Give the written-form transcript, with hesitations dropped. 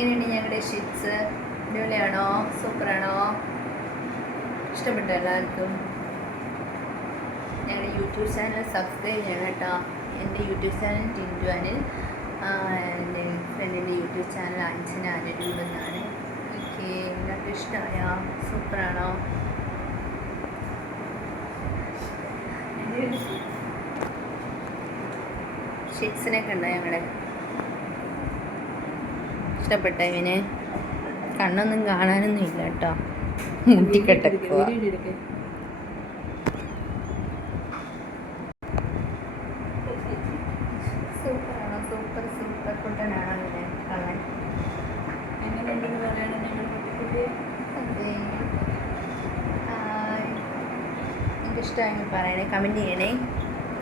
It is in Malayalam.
എങ്ങനെയുണ്ട് ഞങ്ങളുടെ ഷിറ്റ്സ്? അടിപൊളിയാണോ? സൂപ്പറാണോ? ഇഷ്ടപ്പെട്ടോ എല്ലാവർക്കും? ഞങ്ങളുടെ യൂട്യൂബ് ചാനൽ സബ്സ്ക്രൈബ് ചെയ്യണം കേട്ടോ. എൻ്റെ യൂട്യൂബ് ചാനൽ ടിൻറ്റു അനിൽ, എൻ്റെ ഫ്രണ്ടിൻ്റെ യൂട്യൂബ് ചാനൽ അഞ്ചന അനിരുദ്ധ് എന്നാണ്. ഓക്കെ, എല്ലാവർക്കും ഇഷ്ടമായോ? സൂപ്പറാണോ? ഷിറ്റ്സിനൊക്കെ ഉണ്ടോ ഞങ്ങളുടെ? ഇഷ്ടപ്പെട്ട ഇവന്? കണ്ണൊന്നും കാണാനൊന്നും ഇല്ല കേട്ടോ, മുട്ടിക്കെട്ടൊക്കെ. സൂപ്പറാണോ? സൂപ്പർ സൂപ്പർ കുട്ടനാണോ ഇവനെ കാണാൻ? എങ്ങനെയുണ്ടെന്ന് പറയണം ഞങ്ങളുടെ. അതെ, എനിക്കിഷ്ടമായി പറയണേ, കമൻറ്റ് ചെയ്യണേ.